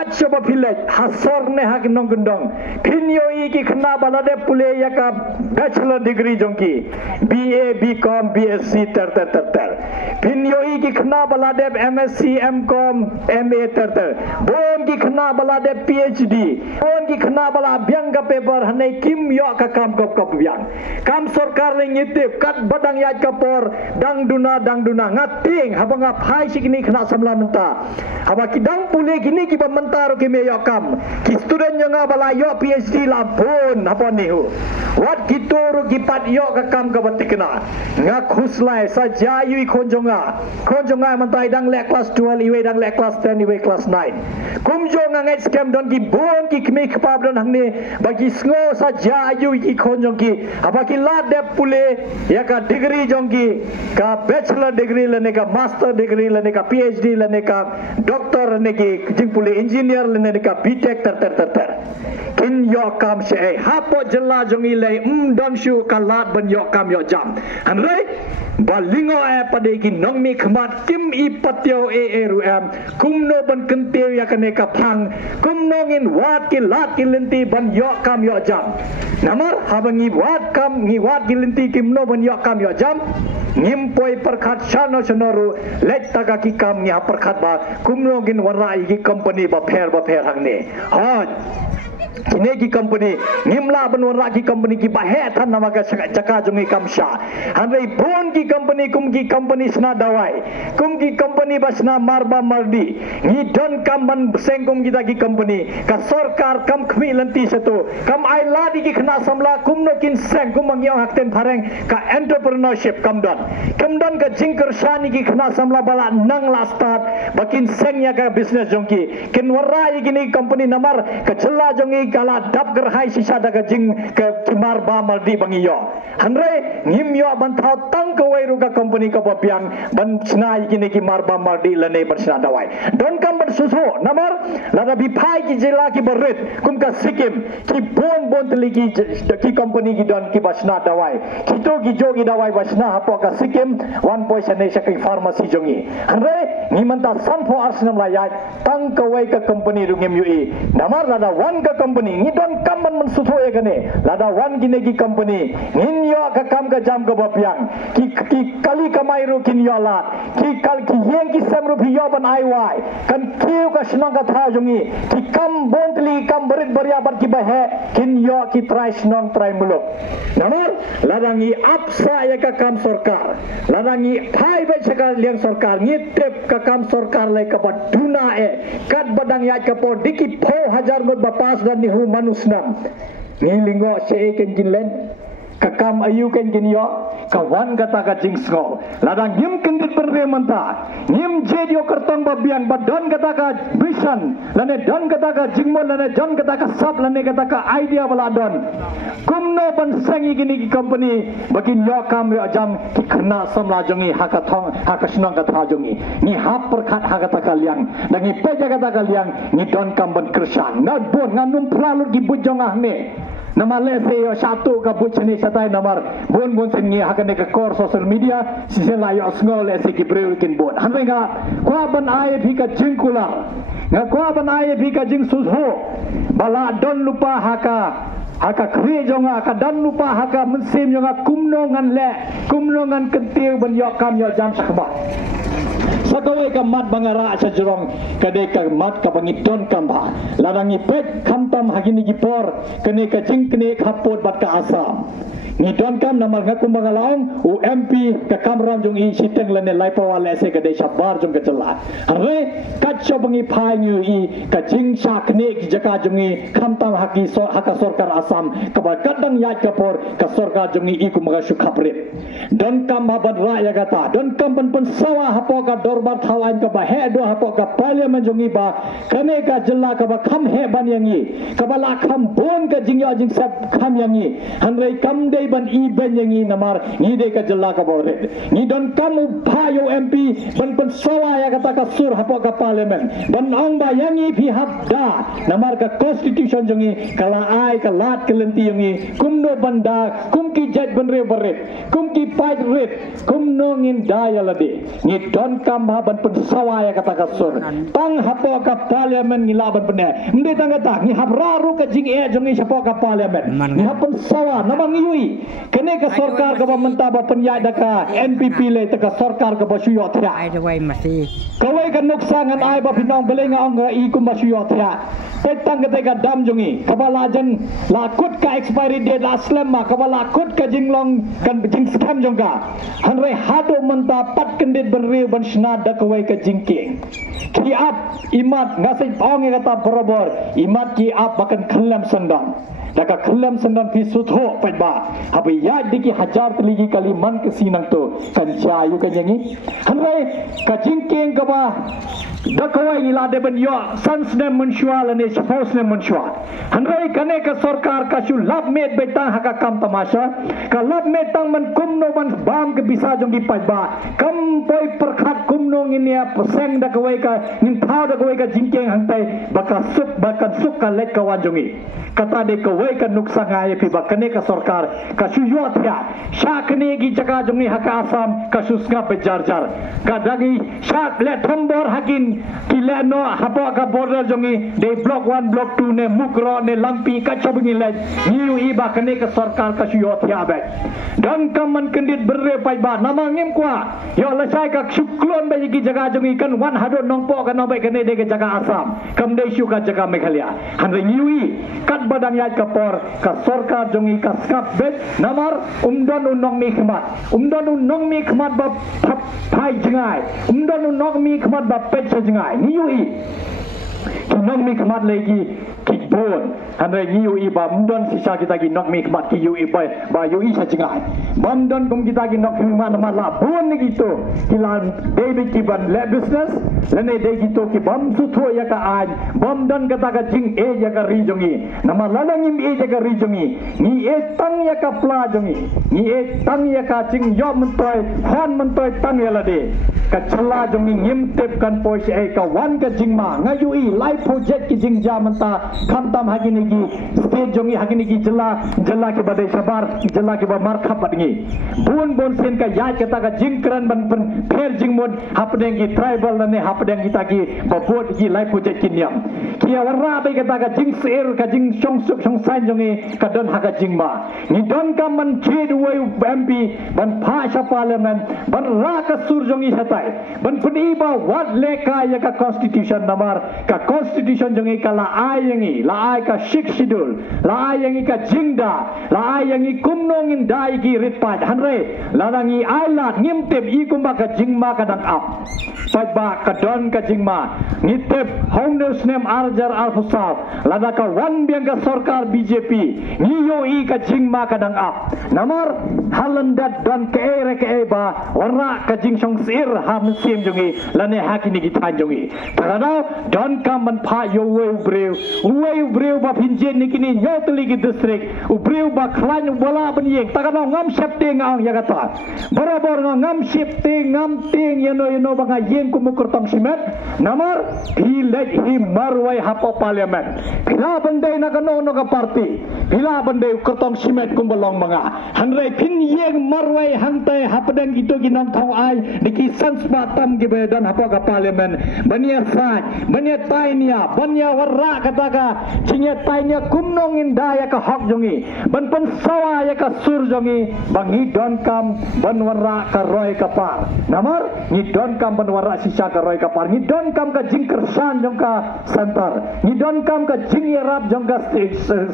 kat coba village hasor ne hak nong gendong pinyo ki khna balade pule ya ka bachelor degree jongki BA BCom BSc ter pinyo ki khna balade MSc MCom MA ter bon ki khna balade PhD bon ki khna bala byang ka paper hanai kim yo ka kam kop byang kam sarkar le ngitip kat badang ya ka por dang duna ngating habanga phai sikni khna samla menta haba kidang pule gini ki mentar ki me yo kam ki student nga bala yo PhD la bon apa ni hu wat kitor ki pat yo ka kam ka batikna nga khuslai sa jayu khonjonga mentai dang le class 12 iwe dang le class 10 iwe class 9 kumjonga ngai scam don ki bon ki kme khpab don hangni bagi sngo sa jayu ki khonjong ki apa ki la de pule ya ka degree jongki ka bachelor degree lene ka master degree lene ka PhD lene ka doctor lene ki jing pule engineer lene ka BTech ter kin yo kam she hapo jela jongi le don shu kalat ban yo kam yo jam hanre balingo pade ki nongmi khmat kim I patyo rum kumno ban kentiu ya kane ka phang kumno ngin wat ki lat ki lenti ban yo kam yo jam namar habangi wat ki lenti kimno ban yo kam yo jam ngimpoi perkhat chano chanoru let taka ki kam nya perkhat ba kumno ngin warai ki company ba pher hangne ha kini ki company ngimla benwara ki company ki bahe than nama ka jaka jungi kamsha hanrei bon ki company sna dawai kum ki company basna marba mardi ni don kamban sengkum kita ki company ka sarkar kam khmi lanti setu kam ai ladi ki khna samla kumno kin sengkum mangyong hakten thareng ka entrepreneurship kamdon ka jingkar shani ki khna samla bala nang la start bakin sengya ka business jongki kin warai gini company namar ka challa jongi kala dap gerhai sisa daga jing ke kimar ba maldi bangiyo hanre ngimyo ban thau tang ko wai ruga company ka bopiang ban snai kini kimar ba maldi lane bersna dawai don kam ban susu namar lada bi phai ki jela ki berrit kum ka sikim ki bon teliki ki company ki don ki basna dawai kito ki jogi dawai basna hapo ka sikim 1 ne sakai pharmacy jongi hanre ngimanta san fo arsenam la ya tang ko wai ka company rungem ui namar lada wan ka company ni don kamban man suso egane lada wan gine ki company nin yo ka kam ka jam ka bapiang ki kali kamai ru kin yo la ki yeng ki samru phi yo ban ai wai kan kiu ka snang ka tha jungi ki kam bontli kam berit baria bar ki bahe kin yo ki try snong try muluk namar ladangi apsa ya ka kam sarkar ladangi thai ba chaka liang sarkar ni tep ka kam sarkar lai ka baduna kat badang ya ka po diki 4000 mot bapas dan nihu manusnam ngilingo se ken jinlen kakam ayu ken ginyo kawan kata ka jingsgo ladang ngim kendit perwe manta ngim jedio kertong babiang badon kata ka vision lane don kata ka jingmo lane don kata ka sab lane kata ka idea bala don kumno ban sangi gini ki company bagi nyo kam yo jam ki khna samla jongi hakathong hakasnong kata jongi ni hap perkhat hakata ka liang dangi peja kata ka liang ni don kam ban kersan na bon nganum pralut gi bujong ahne nama lese yo satu ka buchni satai namar bon sengi hakane ka kor social media sisela yo sngo lese ki breu kin bon hanwenga kwa ban ai phi ka jingkula nga kwa ban ai phi ka jing suzho bala don lupa haka kri jonga ka dan lupa haka mensim jonga kumno ngan kentiu ban yo kam yo jam sakba sakawai ka mat bangara sa jurong kadai ka mat ka pangidon kamba ladangi pet kamtam hagini gipor kene ka jing kene khapot bat ka asam ni don kam namal ngakum bangalaong UMP ka kamram jong i siteng lane laipawa lese kadai sabar jong ka cela hare kacho bangi phai nyu i ka jing sa kene ki jaka jong i kamtam haki so haka sarkar asam ka ba kadang ya ka por ka sarkar jong i ku maga su khaprit don kam baban ra ya gata don kam ban sawa hapo ka dorbar thawan ka ba he do hapo ka parliament jongi ba kane ka jilla ka ba kham he ban yangi ka ba la kham bon ka jingya jing sab kham yangi hanrei kam dei ban I ben yangi namar ni de ka jilla ka bore ni don kam phayo MP ban sawa ya kata ka sur hapo ka parliament ban ong ba yangi phi habda namar ka constitution jongi kala ai ka lat kelenti yangi kumno banda kum ki jaj ban re bare kum ki paj re kum no ngin daya lade ni don kam ma ban pensawa ya kata kasur tang hapo ka parliament ngila ban pene mde tang kata ngi habraru ka jing jongi hapo ka parliament ni hapon sawa namang yui kene ka sarkar ka menta ba penyai daka NPP le ta ka sarkar ka basuyo thya ai dawai masih kawai ka nuksangan ai ba pinong belenga ong i kum basuyo thya petang ka dam jongi kabala jan la kut ka expiry date aslam ma kabala kut ka jinglong kan jing scam jongka hanre hado menta pat kendit benri ban snad da kawai ka jingking ki ap imat ngasai pong kata borobor imat ki ap bakan khalam sandang daka khalam sandang pi sutho paiba habi ya diki hajar teligi kali man kesinang to kan chayu kan yangi hanre ka jingking ka ba da kawai ni la de ban yo sans ne munshwal ne spouse ne munshwal hanre kane ka sarkar ka shu lab met betang haka kam tamasha ka lab met tang man kumno man bam ke bisa jong di paiba kam poi perkhat kumno nginia peseng da kawai ka nin thau da kawai ka jingking hangtai bakan suk ka lek kawan jongi kata de kawai ka nuksa ngai pi bakane ka sarkar ka shu yo thya sha kane gi jaga jongi haka asam ka susga pe jar jar ka dagi sha le thambor hakin kileno hapo ka border jongi de block 1 block 2 ne mukro ne lampi ka chabungi le niu i bakane ka sarkar ka shu yo thya be dan kaman kendit berre pai ba nama ngim kwa yo la sai ka syuklon ba gi jaga jongi kan wan hado nongpo ka no ba kane de jaga asam kam de shu ka jaga meghalaya han re niu i kat badang yat ka por ka sarkar jongi ka skap bet namar umdon unong mi khmat ba phai jingai umdon unong mi khmat ba pet jingai niu i nong mi khmat legi kibon hanre niu i ba umdon sisa kita gi nok mi khmat ki yu i ba yu i sa jingai bandon kum kita gi nok mi man mala bon ni gitu kilan baby ki ban le business lene de gitu ki bam su tho ya ka an bam don kata ka jing e ya ka ri jongi nama lalangim e ya ka ri jongi ni e tang ya ka pla jongi ni e tang ya ka jing yo mentoy han mentoy tang ya la de ka challa jongi ngim tep kan poi se ka wan ka jing ma ngayu i life project ki jing ja menta kham tam hagini gi state jongi hagini gi jalla ke badai sabar jalla ke ba mar khapat ngi bon sen ka ya kata ka jing kran ban pher jing mon hapdeng gi tribal ne hapdeng kita gi babot gi life project ki niam ki warra be kata ka jing ser ka jing song suk song san jongi ka don haga jing ma ni don ka man chid wai MP ban pha sha parliament ban ra ka sur jongi satai ban puni ba wat leka ya ka constitution namar ka constitution jongi kala ai yangi la ai ka six schedule la ai yangi ka jingda la ai yangi kumnong in dai gi ritpat hanre la nangi ai lat ngim tep i kumba ka jingma ka dak ap ba ka don ka jingma ngitep homeless nem arjar alfusaf lada ka wan biang ka sarkar BJP ngiyo i ka jingma ka dang ap namar halandat don ke ba warna ka jing song sir ham sim jongi lane hakini gi than jongi tarada don kam man pha yo we breu ba pinjen ni kini yo tuli gi district u breu ba khlan bola ban yek takano ngam septe ngang ya kata barabor ngam septe ngam ting yeno ba yen kumukur tong simet namar he let him marwai hapo parliament pila bandai na kano no ka party pila bandai kertong simet kumbalong mga hanre pin yen marwai hantai hapdang gitu ginang thau ai diki sans batam gi dan hapo ka parliament bania sai bania tainia bania warra kata ka cinya tainia kumnong indaya ka hok jongi ban pen sawa ya ka sur jongi bangi don kam ban warra ka roy ka par namar ni don kam ban warra sisa ka roy ka par ni don kam ka jing kersan jong ka center ni don kam ka jing yarap jong ka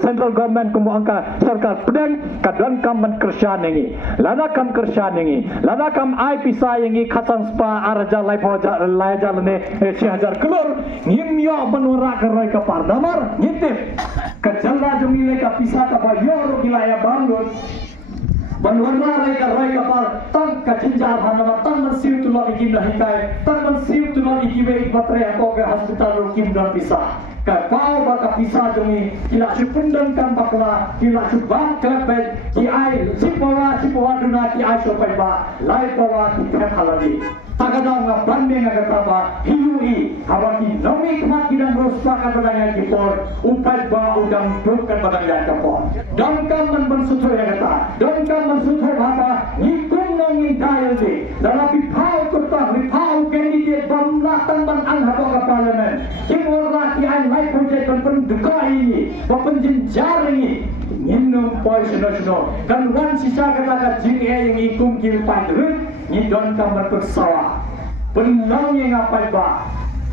central government kumu angka sarkar pedang ka don kam ban kersan ngi lada kam kersan ngi lada kam ai pisa ngi khasan spa arja lai ja ne 6000 kelur ngim yo ban warra ka roy ka par namar ngitip ka jalla jongi le ka pisa ka ba yo ro gilaya bangun banwarna rai ka par tang ka jinja bhanama tang man siu tu lo ikim na hikai tang man siu tu lo ikiwe ikmatre ko ke hospital ro kim don pisa ka pau ba ka pisa jongi kila supundan kan bakla kila subang krepet ki ai sipawa duna ki ai so pai ba lai pawa ki khat haladi tagadang nga banding nga kataba hiui hawaki nomi kmat kidan rospa ka badang ki por upai ba udang duk kan badang ka por don kam man ban sutho ya kata don kam man sutho baba ni kum nong in dai de dalapi phau kurta ri phau candidate ang habo ka parliament king warna ki an lai project kon dukai open jari nginum poison kan wan sisa kata ka jing yang ikum kil pandrut ni don kamar persawa penlang yang ngapai ba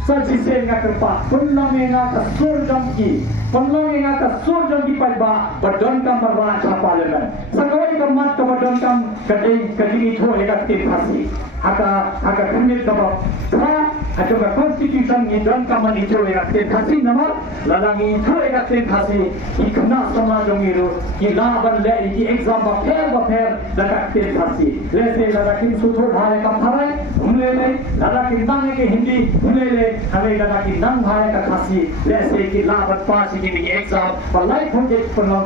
sajise nga kerpa penlang yang ka surjam ki penlang yang ka surjam ki pai ba badon kamar ra cha parliament sakawai kamat ka badon kam kading itho eka tin khasi haka khamit daba tra atau ka constitution ni don kamar itho eka tin khasi nama lalang itho eka tin khasi ikna samajong iru ki laban le ki exam ba fair dakat tin khasi lese ladakin suthur bhai ka pharai humle ladakin nang ke hindi humle hame ladakin nang bhai ka khasi lese ki laban pas ki exam palai project penang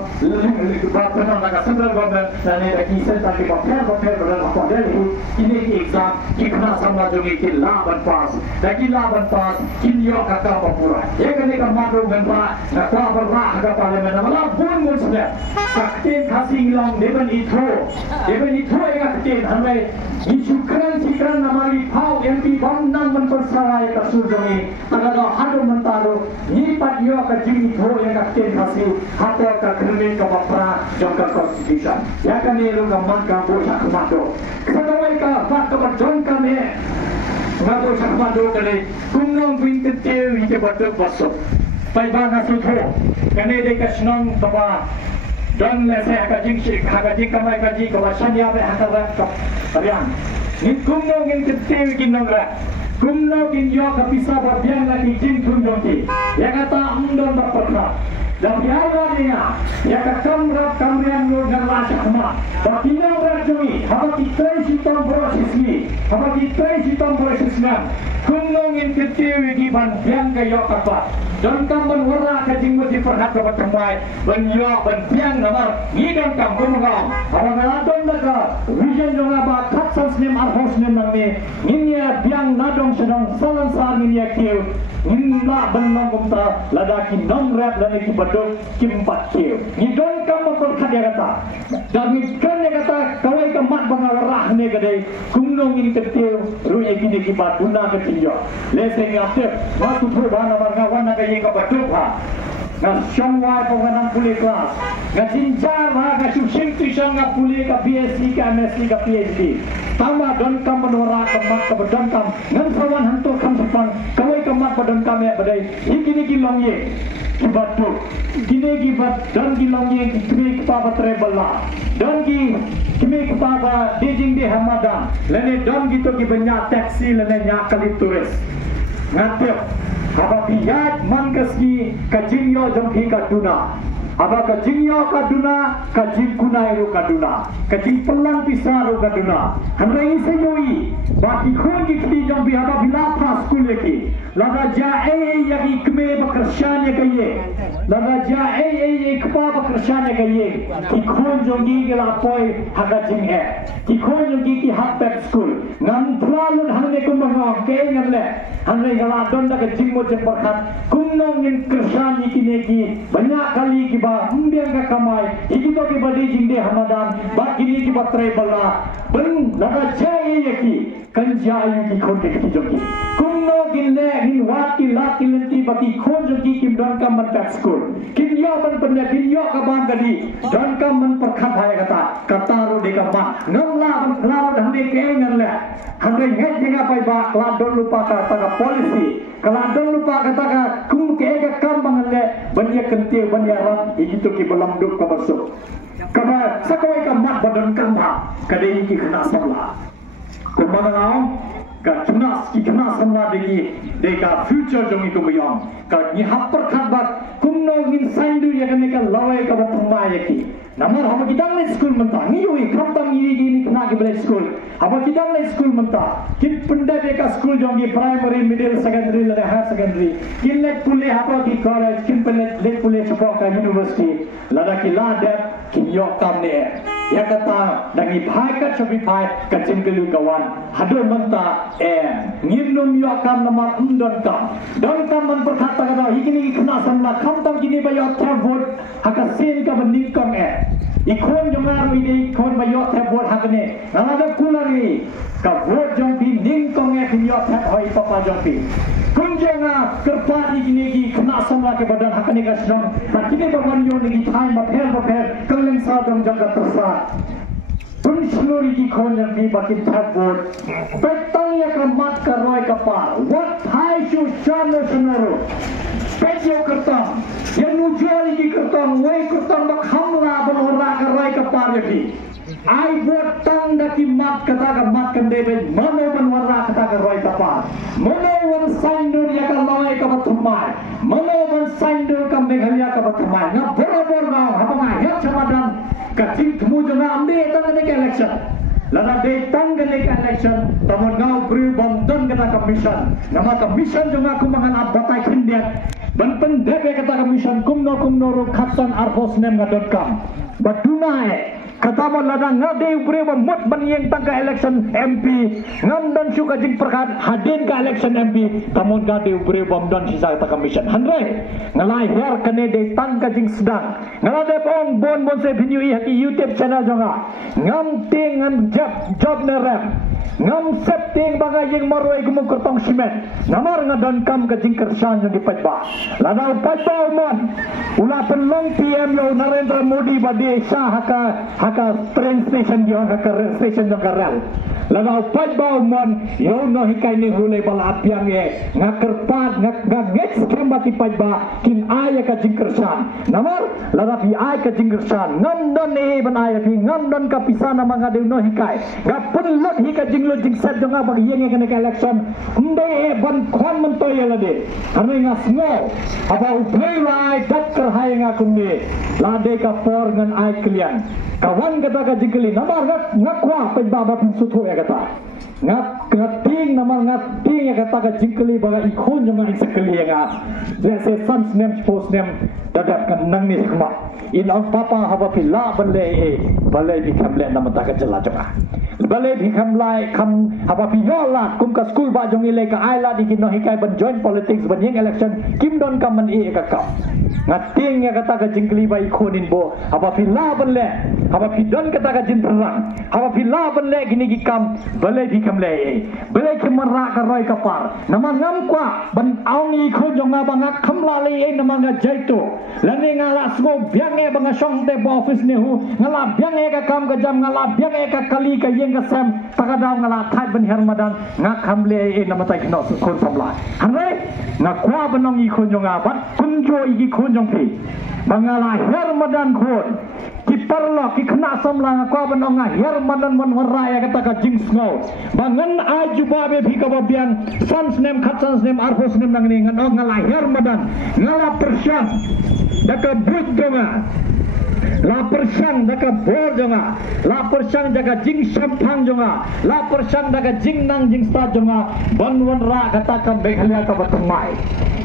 penang naga central government dan lagi sentra ki ba fair berada pada Delhi ini ki exam kikna samajong ki laban pas lagi laban pas kinyo kata papura ye kali ka madu ganpa na kwa barra ka parliament wala bun mun sne sakte khasi long deban itho ega kten hanai sikran namari phau MP bannang man persawai ka surjoni tagada hado mentaro ni patio ka jing itho ega kten khasi hato ka krene ka bapra jongka constitution ya kan ni lu ka man ka bo sak mato kadawai ka fat ka jongka me ngabo sak mato kale kumnong bin kete ite batok basok pai bana sutho kane de ka snong baba dan saya kajing kamai kaji kawasan ya be hakara karian ni kumno ngin kete kin nongra kumno kin yo kapisa babiang lagi jin tunjoti ya kata undon baperna dan biara dia ya kata kamrian nur dan lasakma bakina rajui haba kitrai sitam prosesnya kumno ngin kete wigi ban biang ga yo kapa dan kamu warna kajing mesti perhat ke bertemai benyo benpiang namar ngidon kam kumgam awang adon daga vision jonga ba khatsans nem arhos nem nangme nginya biang nadong sedang salan sar nginya kieu ngimla benong kumta ladaki nom rap dan iki badok kimpat kieu ngidon kam perhat ya kata dan ngidon ya kata kawai kemat bangawarah ne gede kumnong ini ketiu ruye kini kibat duna ketinjo leseng aktif masuk bana margawan yang kebetul ha, ngan semua penganam pulih kelas, ngan cincar ha, ngan subsim tuition ngan pulih ke BSc ke MSc ke PhD, tambah don kam menora kemat kebedon kam, ngan sawan hantu kam sepang, kawai kemat bedon kam ya bedai, ini kilong ye, kebetul, kini kibat don kilong ye kini kepala trebela, don kini kepala dijing di Hamadan, lene don gitu kibanyak taksi lene nyakali turis, ngapir. Apa pihak mangkeski kajingyo jongki kaduna apa kajingyo kaduna kajing kunairu kaduna kajing pelang pisaru kaduna hamrai senyoi baki khongi kiti jombi apa bila pas kuleki lada jae yagi kme bakrshane kaye lada jae kpa bakrshane kaye ki khon jonggi gela poi hagajing hai ki khon jonggi ki hapek school ngam tlalun hamne kumang ke ngamle hamre gala donda kajing mo jemperkat kumnong nin krshani kineki banyak kali ki umbiang ka kamai ikito ki badi jingde Hamadan ba kini ki batrai bala ben laga jai yaki kanjai ki khonde ki joki kumno ginle hin wati lati lenti baki khonjoki kim don ka man tak school kim yo ban penne kim yo ka bang gadi don ka man perkhat hai kata ro de ka ma ngala ngala hande ke ngarle hande ngai jenga pai ba la don lupa ka policy kalau don lupa kata ka kum ke ka kam bangalle banya kente banya ram ikito ki balam duk ka basuk kaba sakawai ka mat badon kamba kadai ki kena sabla kumanang ka kena samla deka future jongi ko bayang ka ni happer khabat kumno min sandu ya kene ka lawai ka batma yaki namar haba kidang le school menta ni yoi khamtam yi ni kena ki bre school haba kidang le school menta kin punda deka school jongi primary middle secondary le higher secondary kin let pule haba ki college kin let pule chapa ka university lada ki la dep kin yo kam ne ya kata dangi bhai ka chobi bhai ka jingelu kawan hado menta ngirnum yo kam nama undon kam man perkata kata hikini kena samla khamtam kini ba yo vote haka sen ka banding kong ikon jongar ini ikon bayot teh buat hakne nalada kulari ka vote jongpi ning tong ek yot teh hoi papa jongpi kunjonga kerpati gini gi kena sama ke badan hakne ka sedang tak kini bawan yo ni thai ma pher keleng sa dong jaga tersa pun seluruh ikon yang di bakin teh vote petang ya kemat ka roi kapal what hai shu chano senaro Pejau kertang, yang nujual lagi kertang, wei kertang bak hamla berora kerai kepala di. Ai buat tang daki mat kata mat kendebe, mana berora kata kerai kapal, mana wan sandur ya kalai kabatumai, mana wan sandur kambegalia kabatumai. Ngap berabor ngau, apa ngayat samadan, kacing temu jangan ambil tang dek election. Lada datang ke election, tamun ngau beri bonton kata commission, nama commission juga aku mengenal batai kendiat. Banteng DP kata commission kumno ru kapsan arhos nem ngadon badunai kata mo ladang ngade ubre mot banyeng tangka election MP ngamdan suka jing perkat hadin ka election MP tamun ngade ubre bomdan sisa kata commission handre ngalai her kene de tangka jing sedang ngalade pong bon se video haki YouTube channel jonga ngam ting ngam job nerem ngam setting bagai yang marwai gumuk kertong simen namar ngadon kam ke jing kersan yang dipajba lada pajba umon ula penlong PM yo Narendra Modi badi sah haka train station yo haka station yo karel lada pajba umon yo no hikai ni hulai bala apiang ye ngakerpat ngagets kembati pajba kin aya ka jing kersan namar lada pi ay ka jing kersan ngandon ni ban aya pi ngandon ka pisana mangade no hikai gapunlot hika jing lojing set jonga bagi yang kena election ndai ban khon mentoy lade karena ngasngo apa upai lai dakkar hai ngakunni lade ka por ngan ai klian kawan kata ka jingkeli namar ngakwa pe baba pin sutho ya kata ngating namar ngating ya kata ka jingkeli baga ikon jonga isekeli ya se sans nem post nem dadat kan nang ni khma in ang papa haba pila balai di kamle nama ta ka jela jonga balai di kamlai kam apa piola kum ka school ba jong ile ka aila di kino hikai ban join politics ban yang election kim don kam man e ka ngating ya kata ka jingkli ba ikonin bo apa pila ban le apa pidon kata ka jintrang apa pila ban le gini gi kam balai di kamle balai ki marra ka roi ka par nama ngam kwa ban aung ikon jong ba ngak kamla le e nama nga jaito lani ngala smo biang e banga song te bo office ne hu ngala biang e ka kam ka jam ngala biang e ka kali ka yeng sem takadaw ngala thai ban hermadan ngak hamle e namatai kino kon samla hanre ngakwa banong ikon jong abat kunjo igi kon jong pi bangala hermadan kon kiparlo ki kena samla ngakwa banong hermadan man waraya kata ka jing snow bangan ajuba be bika babian sans nem khatsans nem arhos nem nang ni ngala hermadan ngala persyang daka budonga la persang daka bor jonga la persang daga jing sampang jonga la persang daga jing nang jing sta jonga banwan ra kata kan beghalia ka batamai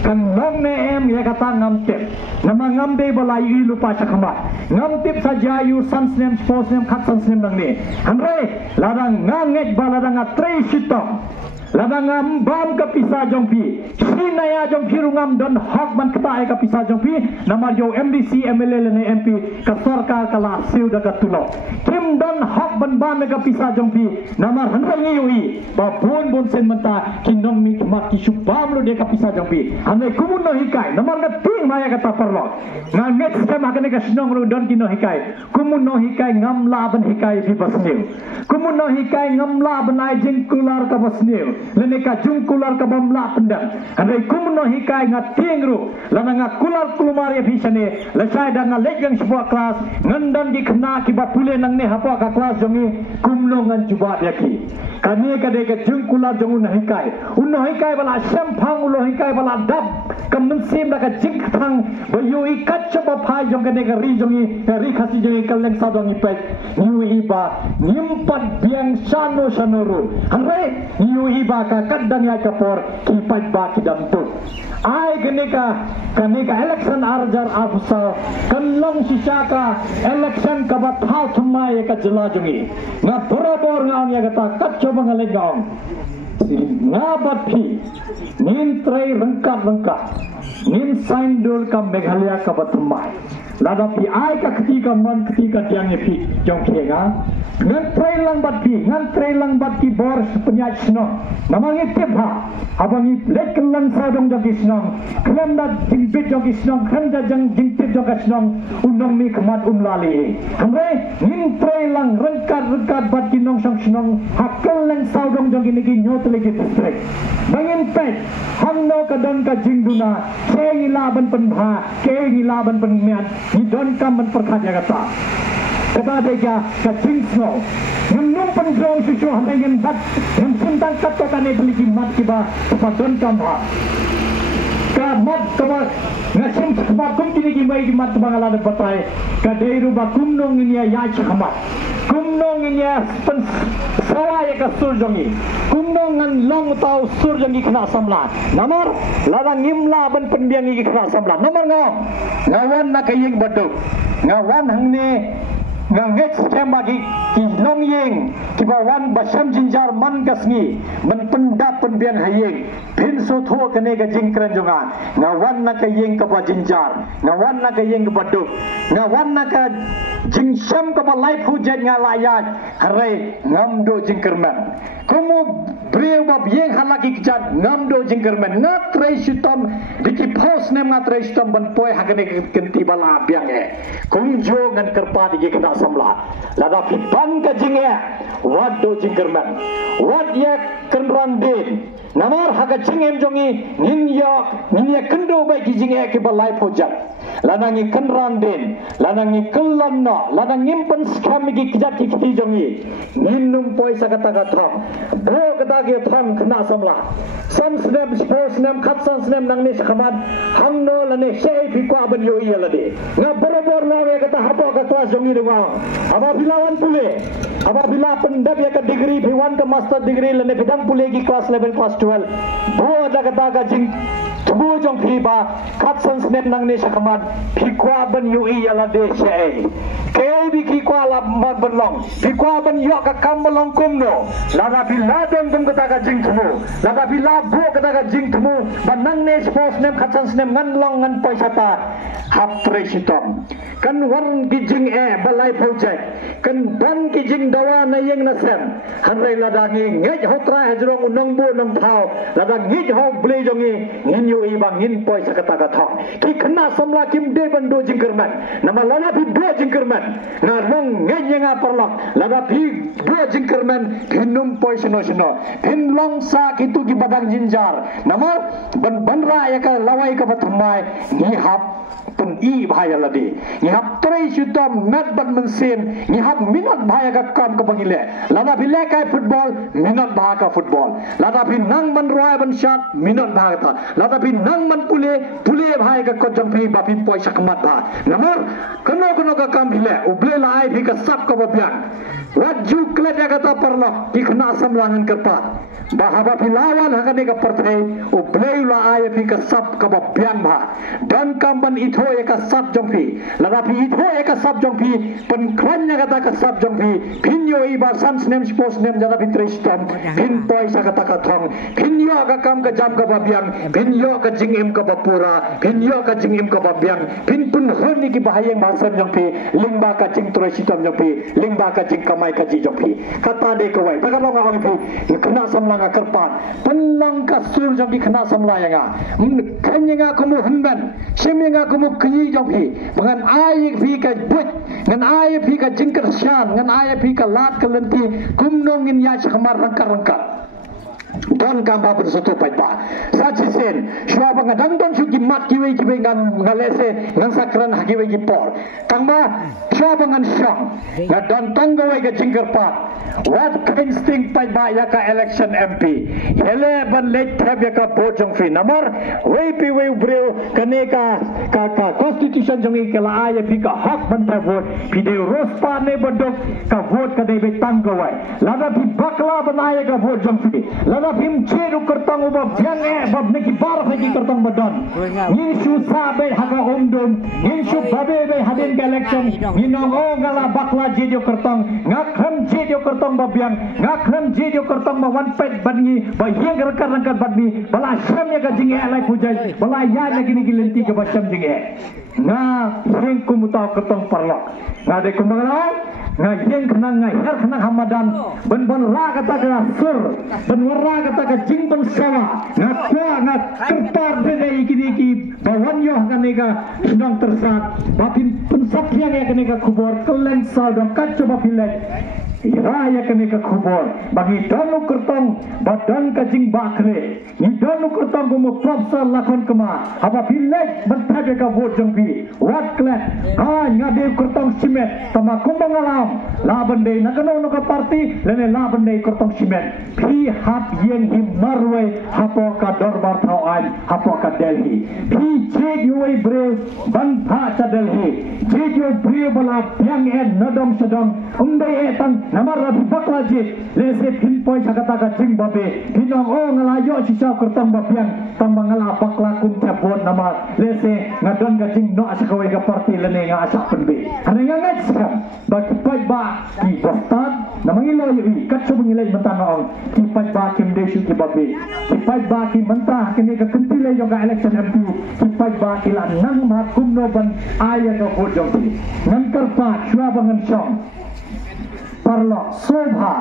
kan nang ne em ya kata ngamte nama ngamde balai lupa sakama ngamtip saja yu sans nem spos nem khat sans nem nang ni hanre ladang nganget baladangatre sitom ladang bam ka pisa jongpi sinaya jongpi rungam don hak man kata ka pisa jongpi nama yo MDC MLL ne MP ka sarkar kala siu daga tulo kim don hak ban bam ka pisa jongpi nama hanrai yui ba bon sen menta kinong mi mak ki subam lo de ka pisa jongpi ane kumun no hikai nama ga ting maya kata perlo na next time akane ka sinong lo don kino hikai kumun no hikai ngam la ban hikai fi basniu kumun no hikai ngam la ban ai jing kular ka basniu leneka jungkular ka bamla pendang andai kumno hikai ngatingru lana ngakular kulumari visane lesai dan ngalegang sebuah kelas ngandan di kena ki bapule nang ne hapa ka kelas jongi kumno ngan juba yaki kami kade ka jungkular jongun hikai unno hikai bala sampang ulo hikai bala dab kemensim da ka jingthang bayu ikat coba phai jong kade ka ri jongi ri khasi jongi kaleng sadongi pek yu iba nyimpat biang sano sanuru hanre yu iba ka kadang ya kapor kipat ba kidam tu ai kenika election arjar afsa kanlong sisaka election ka bathau thmai ka jela jungi nga borobor ngam ya kata kaccho bangalegong ngabat phi nin trai rengkat nim sign dol ka Meghalaya ka batumai lada pi ai ka ketika man ketika tiang pi jong kega ngan trailang bat ki bor penyaj sno namangi tebha abangi leklan sadong jagi sno klemda jimpit jagi sno khanda jang jimpit jagi sno unong mi khamat umlali hamre nim trailang rengkat bat ki nong sang sno hakal lang sadong jagi niki nyot legi district bangin pet hamno ka don ka jingduna ke ngilaban penbha ke ngilaban penmian ni don kam ban perkhaja kata kata dega ka jingsno num penjong susu hamengin bat yang sentang kata kane beli mat kiba pa don kam ha ka mat kaba ngasim kaba kum kini ki mai ki mat bangala de batai ka deiru ba kumnong ini ya chakmat kumnong ini pen saya ka surjongi kumnong ngan long tau surjongi kena samla namar ladang ngimla ban penbiangi ki kena samla namar ngawan na kayeng baduk ngawan hangne nganget skema ki long yeng ki bawan basam jinjar man kasngi man pendap penbian hayeng pin so tho kane ga jingkran jonga ngawan na kayeng ka ba jinjar ngawan na kayeng ka baduk ngawan na ka jingsam ka ba life hujan ngalayat hare ngamdo jingkerman kumu breu ba yeng halaki kijat ngamdo jingkerman ngatrai sitam diki pos nem ngatrai sitam ban poi hakane kenti bala biang kumjo ngan kerpa diki kena samla lada pipan ka jinge wado jingkerman wad ya kenrandin namar haka jingem jongi ninya kendo bai ki jinge ke balai pojak lanangi kenrandin lanangi kellanna lanang nyimpen skam ki kijat ki kiti jongi ninum poi sakata kata bo kata ge tham kena samla sam snam sports nam khatsan snam nang ni sakhamat hamno lane sei pi kwa ban yo yelade nga borobor lawe kata hapo ka kelas jongi dewa apabila wan pule apabila pendap ya ka degree P1 ka master degree lane bidang pule ki kelas level kelas 12 bo ada kata ka jing tubu jong phi ba khatsan snam nang ni sakhamat phi kwa ban yo yelade sei kei bi ki kwa la mar belong phi kwa ban yo ka kam belong kumno lada bila don tum kata ka jing tumu lada bila bo kata ka jing tumu ban nang ne sports name khatsan snam ngan long ngan paisa ta hap tresitom kan wan ki jing balai project kan ban ki jing dawa na yeng na sem hanrai lada ngi ngej hotra hejrong unong bu nong thau lada ngej ho ble jongi ngin yu i bang ngin paisa kata ka thong ki khna samla kim de ban do jingkerman nama lada bi do jingkerman na long ngej nga perlok lada bi do jingkerman hinum paisa no sino hin long sa kitu ki badang jinjar nama ban ra ya ka lawai ka bathmai ni hap pun i bahaya ladi ni hap trei syutam mat ban mensin ni hap minat bahaya ka kam ka pangile lada bila kai football minat bahaya ka football lada bi nang ban roi ban shot minat bahaya ta lada bi nang ban pule bahaya ka kojam phi ba phi paisa kamat ba namor kono ka kam bile uble lai phi ka sap ka babian waju klet ya kata perlo ki khna samlangan kerpat bahaba pilawan hakane ka perthai uble la ai phi ka sap ka babian ba dan kamban itho ya ka sap jongpi lada phi itho ya ka sap jongpi pen khranya kata ka sap jongpi pinyo i ba sans nem sports nem jada phi tristam pin paisa kata ka thong pinyo ka kam ka jam ka babian pinyo ka jingem ka bapura pinyo ka jingem ka babian pin pun honi ki bahayeng bahasam jongpi lingba ka jing tristam jongpi lingba ka jing kamai ka ji jongpi kata de ko wai pakalo nga ong kena samlanga kerpat penlang ka sur jongpi kena samlanga kanya nga kumu hendan semya nga kumu kyi jongpi dengan ai phi ka but ngan ai phi ka jingker shan ngan ai phi ka lat ka lenti kumnong in ya chakmar rangkar don kamba bersatu paipa sachi sen shwa banga dang don shu gimat kiwe ngan ngalese ngan sakran hakiwe gi por kangba shwa banga shong na don tanggawe ga jingker pat what kind sting paipa ya ka election MP hele ban let thab ya ka bojong fi namar wei pi wei breu kane ka constitution jongi kala ai pi ka hak ban ta vote pi de rospa ne bodok ka vote ka de be tanggawe lada pi bakla banaya ka vote jong fi lada pi kim cheru kertang ubah biang bab neki bar lagi kertang badan insyu sabe haga omdom insyu babe be hadin ke election minong ngala bakla jedio kertang ngakram jedio kertang babiang ngakram jedio kertang wan pet badni bahiang rangkat badni bala syamya ka jinge alai pujai bala ya lagi ni gilenti ke bacam jinge nga heng kumutaw kertang parlok nga de kumangalaw nga yang kena nga her kena hamadan ben ra kata ka sur ben ra kata ka jingpon sawa nga kwa nga kertar de iki bawan yo kaneka sedang tersat bapin pensakyan ya kaneka kubor keleng sadong kacu bapilek raya kaneka kubor bagi danu kertong badan kajing bakre ni danu kertong gumo profesor lakon kema apa pilek bentabe ka vojong bi wat klet ngade kertong simet tama kumbangalam labande nakano no ka parti lene labande kertong simet pi hap yen him marwe hapo ka dorbar thawan hapo ka Delhi pi jejuai bre ban tha cha Delhi jeju bre bala yang nadom sedang umbai etang namar rabi bakla je lese pinpoy sakata ka jing babe pinong ngalayo sisa kertong babiang tambang ngala bakla kun tabon nama lese ngadon ka jing no asakawai ka parti lene nga asak penbe kanang ngat sekam bagi ba ki bostad namangilo yi katso bungilay mentang ki ba kim desu ki babe ki ba ki mentah kini ka kentile yo ka election MP ki ba ki la nang ma kumno ban aya ka bojong nang karpa shwa bangan song parlo sobha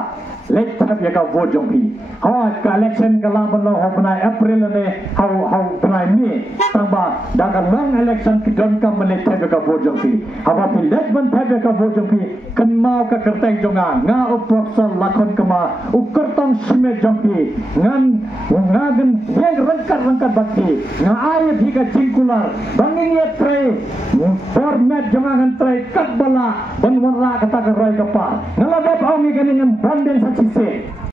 lekta ya ka bojong pi ha ka election ka laban lo hopna April ne how prime me tamba daga long election ki don ka menete ka bojong pi aba pi let ban thebe ka bojong pi kan mau ka kerteng jonga nga uprofesor lakon kema ukertong sime jongpi ngan ngagen yang rangkat bakti nga aye bi ka jingkular bangin ye tre format jonga ngan tre kat bala ban warra kata ka roy ka pa ngalabab ami kaningan banden sa chise